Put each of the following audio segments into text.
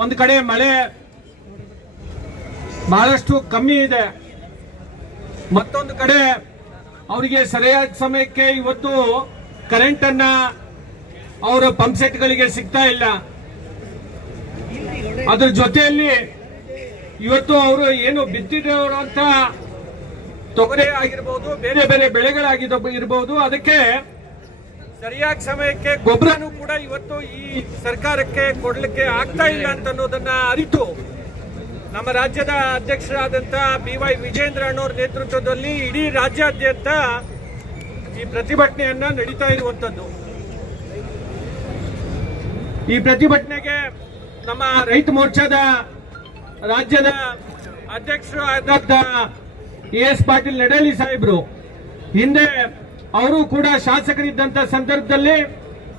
ಒಂದು ಕಡೆ ಮಳೆ ಬಹಳಷ್ಟು ಕಮ್ಮಿ ಇದೆ. ಮತ್ತೊಂದು ಕಡೆ ಅವರಿಗೆ ಸರಿಯಾದ ಸಮಯಕ್ಕೆ ಇವತ್ತು ಕರೆಂಟ್ ಅನ್ನ ಅವರ ಪಂಪ್ ಸೆಟ್ಗಳಿಗೆ ಸಿಗ್ತಾ ಇಲ್ಲ. ಅದ್ರ ಜೊತೆಯಲ್ಲಿ ಇವತ್ತು ಅವರು ಏನು ಬಿತ್ತಿರೋಂತ ತೊಗರೆ ಆಗಿರ್ಬೋದು, ಬೇರೆ ಬೇರೆ ಬೆಳೆಗಳಾಗಿರ್ಬೋದು ಅದಕ್ಕೆ ಸರಿಯಾದ ಸಮಯಕ್ಕೆ ಗೊಬ್ಬರನು ಕೂಡ ಇವತ್ತು ಈ ಸರ್ಕಾರಕ್ಕೆ ಕೊಡಲಿಕ್ಕೆ ಆಗ್ತಾ ಇಲ್ಲ ಅಂತ ಅನ್ನೋದನ್ನ ಅರಿತು ನಮ್ಮ ರಾಜ್ಯದ ಅಧ್ಯಕ್ಷರಾದಂತ ಬಿ ವೈ ವಿಜೇಂದ್ರ ಅಣ್ಣವ್ರ ನೇತೃತ್ವದಲ್ಲಿ ಇಡೀ ರಾಜ್ಯಾದ್ಯಂತ ಈ ಪ್ರತಿಭಟನೆಯನ್ನ ನಡೀತಾ ಇರುವಂತದ್ದು ಈ ಪ್ರತಿಭಟನೆಗೆ ನಮ್ಮ ರೈತ ಮೋರ್ಚಾದ ರಾಜ್ಯದ ಅಧ್ಯಕ್ಷರು ಆದಂತ ಎ ಎಸ್ ಪಾಟೀಲ್ ನಡೇಲಿ ಸಾಹೇಬ್ರು, ಹಿಂದೆ ಅವರು ಕೂಡ ಶಾಸಕರಿದ್ದಂತ ಸಂದರ್ಭದಲ್ಲಿ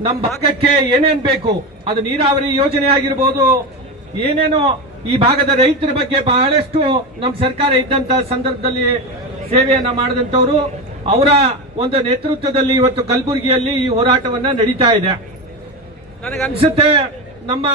ನಮ್ಮ ಭಾಗಕ್ಕೆ ಏನೇನ್ ಬೇಕು, ಅದು ನೀರಾವರಿ ಯೋಜನೆ ಆಗಿರ್ಬೋದು, ಏನೇನೋ ಈ ಭಾಗದ ರೈತರ ಬಗ್ಗೆ ಬಹಳಷ್ಟು ನಮ್ಮ ಸರ್ಕಾರ ಇದ್ದಂತ ಸಂದರ್ಭದಲ್ಲಿ ಸೇವೆಯನ್ನ ಮಾಡಿದಂತವರು ಅವರ ಒಂದು ನೇತೃತ್ವದಲ್ಲಿ ಇವತ್ತು ಕಲಬುರಗಿಯಲ್ಲಿ ಈ ಹೋರಾಟವನ್ನ ನಡೀತಾ ಇದೆ. ನನಗನ್ಸುತ್ತೆ, ನಮ್ಮ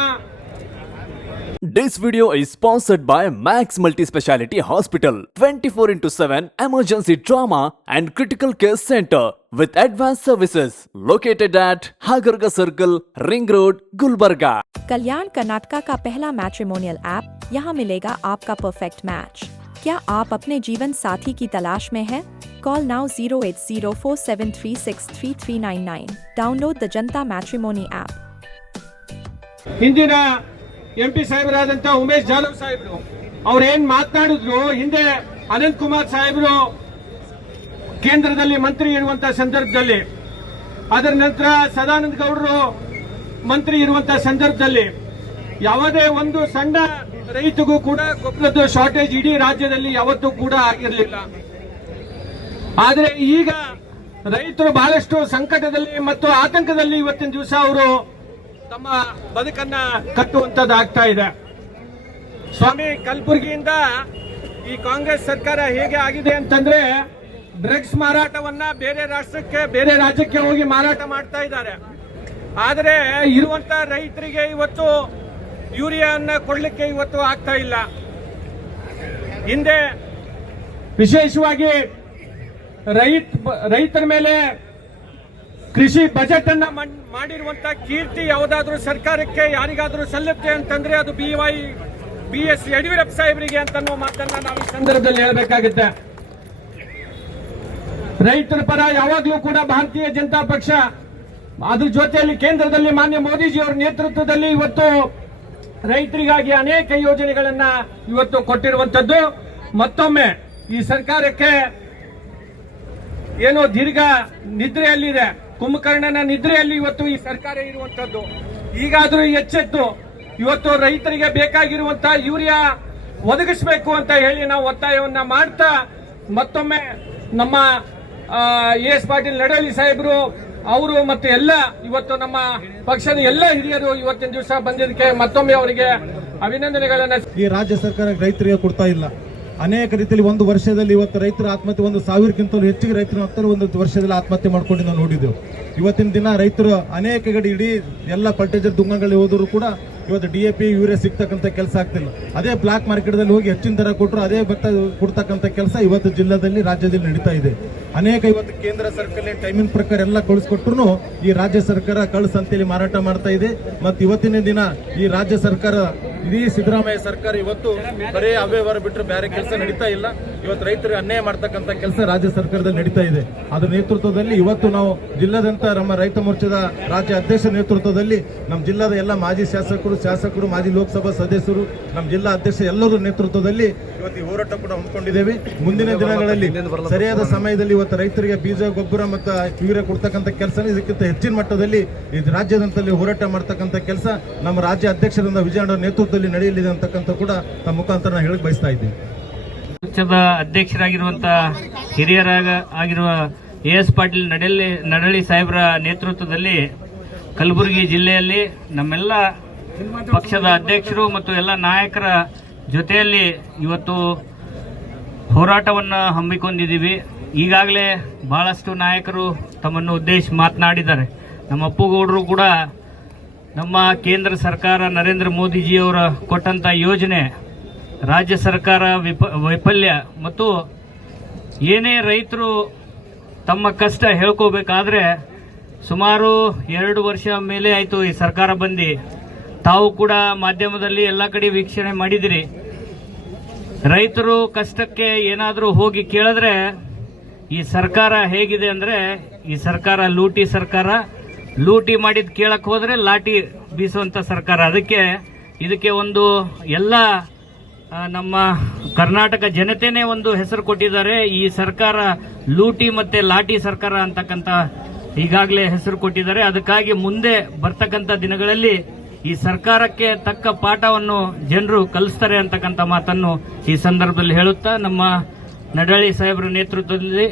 This video is sponsored by Max Multi Speciality Hospital 24 into 7 Emergency Trauma and Critical Care Center with advanced services located at Hagarga Circle, Ring Road, Gulbarga. कल्याण कर्नाटका का पहला मैट्रिमोनियल ऐप यहाँ मिलेगा आपका परफेक्ट मैच क्या आप अपने जीवन साथी की तलाश में हैं? Call now zero eight zero four seven three six three three nine nine download the Janata matrimony app ಹಿಂದಿನ M P ಸಾಹೇಬರಾದಂತ ಉಮೇಶ್ ಜಾಧವ್ ಸಾಹೇಬರು ಅವ್ರು ಏನ್ ಮಾತನಾಡಿದ್ರು, ಹಿಂದೆ ಅನಂತ್ ಕುಮಾರ್ ಸಾಹೇಬರು ಕೇಂದ್ರದಲ್ಲಿ ಮಂತ್ರಿ ಇರುವಂತ ಸಂದರ್ಭದಲ್ಲಿ, ಅದರ ನಂತರ ಸದಾನಂದ ಗೌಡರು ಮಂತ್ರಿ ಇರುವಂತ ಸಂದರ್ಭದಲ್ಲಿ, ಯಾವುದೇ ಒಂದು ಸಣ್ಣ ರೈತಗೂ ಕೂಡ ಗೊಬ್ಬರದ ಶಾರ್ಟೇಜ್ ಇಡೀ ರಾಜ್ಯದಲ್ಲಿ ಯಾವತ್ತೂ ಕೂಡ ಆಗಿರಲಿಲ್ಲ. ಆದರೆ ಈಗ ರೈತರು ಬಹಳಷ್ಟು ಸಂಕಟದಲ್ಲಿ ಮತ್ತು ಆತಂಕದಲ್ಲಿ ಇವತ್ತಿನ ದಿವಸ ಅವರು ತಮ್ಮ ಬದುಕನ್ನ ಕಟ್ಟುವಂತದ್ದಾಗ್ತಾ ಇದೆ. ಸ್ವಾಮಿ ಕಲಬುರಗಿಯಿಂದ ಈ ಕಾಂಗ್ರೆಸ್ ಸರ್ಕಾರ ಹೇಗೆ ಆಗಿದೆ ಅಂತಂದ್ರೆ ಡ್ರಗ್ಸ್ ಮಾರಾಟವನ್ನ ಬೇರೆ ರಾಷ್ಟ್ರಕ್ಕೆ, ಬೇರೆ ರಾಜ್ಯಕ್ಕೆ ಹೋಗಿ ಮಾರಾಟ ಮಾಡ್ತಾ ಇದ್ದಾರೆ. ಆದರೆ ಇರುವಂತ ರೈತರಿಗೆ ಇವತ್ತು ಯೂರಿಯಾನ್ನ ಕೊಡ್ಲಿಕ್ಕೆ ಇವತ್ತು ಆಗ್ತಾ ಇಲ್ಲ. ಹಿಂದೆ ವಿಶೇಷವಾಗಿ ರೈತ ರೈತರ ಮೇಲೆ ಕೃಷಿ ಬಜೆಟ್ ಅನ್ನ ಮಾಡಿರುವಂತ ಕೀರ್ತಿ ಯಾವುದಾದ್ರೂ ಸರ್ಕಾರಕ್ಕೆ, ಯಾರಿಗಾದ್ರೂ ಸಲ್ಲುತ್ತೆ ಅಂತಂದ್ರೆ ಅದು B Y B S Yediyurappa ಸಾಹೇಬರಿಗೆ ಅಂತ ಅನ್ನೋ ಮಾತನ್ನ ನಾವು ಈ ಸಂದರ್ಭದಲ್ಲಿ ಹೇಳಬೇಕಾಗುತ್ತೆ. ರೈತರ ಪರ ಯಾವಾಗಲೂ ಕೂಡ ಭಾರತೀಯ ಜನತಾ ಪಕ್ಷ, ಅದ್ರ ಜೊತೆಯಲ್ಲಿ ಕೇಂದ್ರದಲ್ಲಿ ಮಾನ್ಯ ಮೋದಿಜಿ ಅವರ ನೇತೃತ್ವದಲ್ಲಿ ಇವತ್ತು ರೈತರಿಗಾಗಿ ಅನೇಕ ಯೋಜನೆಗಳನ್ನ ಇವತ್ತು ಕೊಟ್ಟಿರುವಂತದ್ದು ಮತ್ತೊಮ್ಮೆ ಈ ಸರ್ಕಾರಕ್ಕೆ ಏನೋ ದೀರ್ಘ ನಿದ್ರೆಯಲ್ಲಿದೆ. ಕುಂಭಕರ್ಣನ ನಿದ್ರೆಯಲ್ಲಿ ಇವತ್ತು ಈ ಸರ್ಕಾರ ಇರುವಂತದ್ದು. ಈಗಾದ್ರೂ ಎಚ್ಚೆತ್ತು. ಇವತ್ತು ರೈತರಿಗೆ ಬೇಕಾಗಿರುವಂತ ಯೂರಿಯಾ ಒದಗಿಸಬೇಕು ಅಂತ ಹೇಳಿ ನಾವು ಒತ್ತಾಯವನ್ನ ಮಾಡ್ತಾ, ಮತ್ತೊಮ್ಮೆ ನಮ್ಮ ಎಸ್ ಪಾಟೀಲ್ ನಡಲಿ ಸಾಹೇಬರು, ಅವರು ಮತ್ತು ಎಲ್ಲ ಇವತ್ತು ನಮ್ಮ ಪಕ್ಷದ ಎಲ್ಲ ಹಿರಿಯರು ಇವತ್ತಿನ ದಿವಸ ಬಂದಿದ್ದಕ್ಕೆ ಮತ್ತೊಮ್ಮೆ ಅವರಿಗೆ ಅಭಿನಂದನೆಗಳನ್ನ ಈ ರಾಜ್ಯ ಸರ್ಕಾರ ರೈತರಿಗೆ ಕೊಡ್ತಾ ಇಲ್ಲ. ಅನೇಕ ರೀತಿಯಲ್ಲಿ ಒಂದು ವರ್ಷದಲ್ಲಿ ಇವತ್ತು ರೈತರ ಆತ್ಮಹತ್ಯೆ, ಒಂದು ಸಾವಿರಕ್ಕಿಂತಲೂ ಹೆಚ್ಚಿಗೆ ರೈತರ ಹತ್ತಲು ಒಂದು ವರ್ಷದಲ್ಲಿ ಆತ್ಮಹತ್ಯೆ ಮಾಡ್ಕೊಂಡು ನಾವು ನೋಡಿದ್ದೆವು. ಇವತ್ತಿನ ದಿನ ರೈತರು ಅನೇಕ ಕಡೆ ಇಡೀ ಎಲ್ಲ ಫರ್ಟಿಲೈಸರ್ ದುಂಗಗಳಲ್ಲಿ ಹೋದರೂ ಕೂಡ ಇವತ್ತು ಡಿ ಎ ಪಿ, ಯೂರಿಯಾ ಸಿಗ್ತಕ್ಕಂಥ ಕೆಲಸ ಆಗ್ತಿಲ್ಲ. ಅದೇ ಬ್ಲಾಕ್ ಮಾರ್ಕೆಟ್ದಲ್ಲಿ ಹೋಗಿ ಹೆಚ್ಚಿನ ದರ ಕೊಟ್ಟರು, ಅದೇ ಭತ್ತ ಕೊಡ್ತಕ್ಕಂಥ ಕೆಲಸ ಇವತ್ತು ಜಿಲ್ಲಾದಲ್ಲಿ, ರಾಜ್ಯದಲ್ಲಿ ನಡೀತಾ ಇದೆ. ಅನೇಕ ಇವತ್ತು ಕೇಂದ್ರ ಸರ್ಕಾರ ಟೈಮಿಂಗ್ ಪ್ರಕಾರ ಎಲ್ಲ ಕಳಿಸ್ಕೊಟ್ರು ಈ ರಾಜ್ಯ ಸರ್ಕಾರ ಕಳ್ಸಂತೇಳಿ ಮಾರಾಟ ಮಾಡ್ತಾ ಇದೆ. ಮತ್ತು ಇವತ್ತಿನ ದಿನ ಈ ರಾಜ್ಯ ಸರ್ಕಾರ ಇಡೀ ಸಿದ್ದರಾಮಯ್ಯ ಸರ್ಕಾರ ಇವತ್ತು ಬರೇ ಅವ್ಯವಹಾರ ಬಿಟ್ಟರೆ ಬೇರೆ ಕೆಲಸ ನಡೀತಾ ಇಲ್ಲ. ಇವತ್ತು ರೈತರಿಗೆ ಅನ್ಯಾಯ ಮಾಡ್ತಕ್ಕಂಥ ಕೆಲಸ ರಾಜ್ಯ ಸರ್ಕಾರದಲ್ಲಿ ನಡೀತಾ ಇದೆ. ಅದರ ನೇತೃತ್ವದಲ್ಲಿ ಇವತ್ತು ನಾವು ಜಿಲ್ಲಾದಂತ ನಮ್ಮ ರೈತ ಮೋರ್ಚಾದ ರಾಜ್ಯ ಅಧ್ಯಕ್ಷ ನೇತೃತ್ವದಲ್ಲಿ ನಮ್ಮ ಜಿಲ್ಲಾದ ಎಲ್ಲ ಮಾಜಿ ಶಾಸಕರು ಶಾಸಕರು, ಮಾಜಿ ಲೋಕಸಭಾ ಸದಸ್ಯರು, ನಮ್ಮ ಜಿಲ್ಲಾ ಅಧ್ಯಕ್ಷ ಎಲ್ಲರೂ ನೇತೃತ್ವದಲ್ಲಿ ಇವತ್ತು ಈ ಹೋರಾಟ ಕೂಡ ಹಮ್ಮಿಕೊಂಡಿದ್ದೇವೆ. ಮುಂದಿನ ದಿನಗಳಲ್ಲಿ ಸರಿಯಾದ ಸಮಯದಲ್ಲಿ ಇವತ್ತು ರೈತರಿಗೆ ಬೀಜ, ಗೊಬ್ಬರ ಮತ್ತು ಯೂರಿಯಾ ಕೊಡ್ತಕ್ಕಂಥ ಕೆಲಸ ಇದಕ್ಕಿಂತ ಹೆಚ್ಚಿನ ಮಟ್ಟದಲ್ಲಿ ರಾಜ್ಯದಂತಲ್ಲಿ ಹೋರಾಟ ಮಾಡ್ತಕ್ಕಂಥ ಕೆಲಸ ನಮ್ಮ ರಾಜ್ಯ ಅಧ್ಯಕ್ಷರಿಂದ ವಿಜಯಣ್ಣ ನೇತೃತ್ವದಲ್ಲಿ ನಡೆಯಲಿದೆ ಅಂತಕ್ಕಂಥ ಕೂಡ ತಮ್ಮ ಮುಖಾಂತರ ನಾನು ಹೇಳಕ್ ಬಯಸ್ತಾ ಇದ್ದೀನಿ. ಪಕ್ಷದ ಅಧ್ಯಕ್ಷರಾಗಿರುವಂತ ಹಿರಿಯರಾಗ ಆಗಿರುವ ಎ ಎಸ್ ಪಾಟೀಲ್ ನಡಲಿ ನಡಳಿ ಸಾಹೇಬರ ನೇತೃತ್ವದಲ್ಲಿ ಕಲಬುರಗಿ ಜಿಲ್ಲೆಯಲ್ಲಿ ನಮ್ಮೆಲ್ಲ ಪಕ್ಷದ ಅಧ್ಯಕ್ಷರು ಮತ್ತು ಎಲ್ಲ ನಾಯಕರ ಜೊತೆಯಲ್ಲಿ ಇವತ್ತು ಹೋರಾಟವನ್ನು ಹಮ್ಮಿಕೊಂಡಿದ್ದೀವಿ. ಈಗಾಗಲೇ ಬಹಳಷ್ಟು ನಾಯಕರು ತಮ್ಮನ್ನು ಉದ್ದೇಶಿಸಿ ಮಾತನಾಡಿದ್ದಾರೆ. ನಮ್ಮ ಅಪ್ಪುಗೌಡರು ಕೂಡ ನಮ್ಮ ಕೇಂದ್ರ ಸರ್ಕಾರ ನರೇಂದ್ರ ಮೋದಿಜಿಯವರ ಕೊಟ್ಟಂಥ ಯೋಜನೆ, ರಾಜ್ಯ ಸರ್ಕಾರ ವಿಪ, ವೈಫಲ್ಯ ಮತ್ತು ಏನೇ ರೈತರು ತಮ್ಮ ಕಷ್ಟ ಹೇಳ್ಕೋಬೇಕಾದ್ರೆ ಸುಮಾರು ಎರಡು ವರ್ಷ ಮೇಲೆ ಆಯಿತು ಈ ಸರ್ಕಾರ ಬಂದು. ತಾವು ಕೂಡ ಮಾಧ್ಯಮದಲ್ಲಿ ಎಲ್ಲ ಕಡೆ ವೀಕ್ಷಣೆ ಮಾಡಿದಿರಿ. ರೈತರು ಕಷ್ಟಕ್ಕೆ ಏನಾದರೂ ಹೋಗಿ ಕೇಳಿದ್ರೆ ಈ ಸರ್ಕಾರ ಹೇಗಿದೆ ಅಂದರೆ ಈ ಸರ್ಕಾರ ಲೂಟಿ ಸರ್ಕಾರ ಲೂಟಿ ಮಾಡಿದ್ ಕೇಳಕ್ ಹೋದ್ರೆ ಲಾಟಿ ಬೀಸುವಂತ ಸರ್ಕಾರ. ಅದಕ್ಕೆ ಇದಕ್ಕೆ ಒಂದು ಎಲ್ಲ ನಮ್ಮ ಕರ್ನಾಟಕ ಜನತೆನೇ ಒಂದು ಹೆಸರು ಕೊಟ್ಟಿದ್ದಾರೆ. ಈ ಸರ್ಕಾರ ಲೂಟಿ ಮತ್ತೆ ಲಾಟಿ ಸರ್ಕಾರ ಅಂತಕ್ಕಂಥ ಈಗಾಗಲೇ ಹೆಸರು ಕೊಟ್ಟಿದ್ದಾರೆ. ಅದಕ್ಕಾಗಿ ಮುಂದೆ ಬರ್ತಕ್ಕಂಥ ದಿನಗಳಲ್ಲಿ ಈ ಸರ್ಕಾರಕ್ಕೆ ತಕ್ಕ ಪಾಠವನ್ನು ಜನರು ಕಲಿಸ್ತಾರೆ ಅಂತಕ್ಕಂಥ ಮಾತನ್ನು ಈ ಸಂದರ್ಭದಲ್ಲಿ ಹೇಳುತ್ತಾ ನಮ್ಮ ನಡಳಿ ಸಾಹೇಬರ ನೇತೃತ್ವದಲ್ಲಿ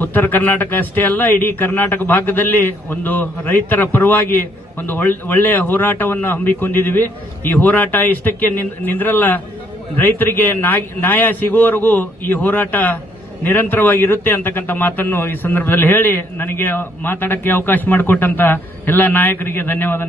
ಉತ್ತರ ಕರ್ನಾಟಕ ಅಷ್ಟೇ ಅಲ್ಲ, ಇಡೀ ಕರ್ನಾಟಕ ಭಾಗದಲ್ಲಿ ಒಂದು ರೈತರ ಪರವಾಗಿ ಒಂದು ಒಳ್- ಒಳ್ಳೆಯ ಹೋರಾಟವನ್ನು ಹಮ್ಮಿಕೊಂಡಿದ್ದೀವಿ. ಈ ಹೋರಾಟ ಇಷ್ಟಕ್ಕೆ ನಿಂದ್ರಲ್ಲ. ರೈತರಿಗೆ ನ್ಯಾಯ ಸಿಗುವವರೆಗೂ ಈ ಹೋರಾಟ ನಿರಂತರವಾಗಿರುತ್ತೆ ಅಂತಕ್ಕಂಥ ಮಾತನ್ನು ಈ ಸಂದರ್ಭದಲ್ಲಿ ಹೇಳಿ, ನನಗೆ ಮಾತಾಡಕ್ಕೆ ಅವಕಾಶ ಮಾಡಿಕೊಟ್ಟಂತ ಎಲ್ಲ ನಾಯಕರಿಗೆ ಧನ್ಯವಾದ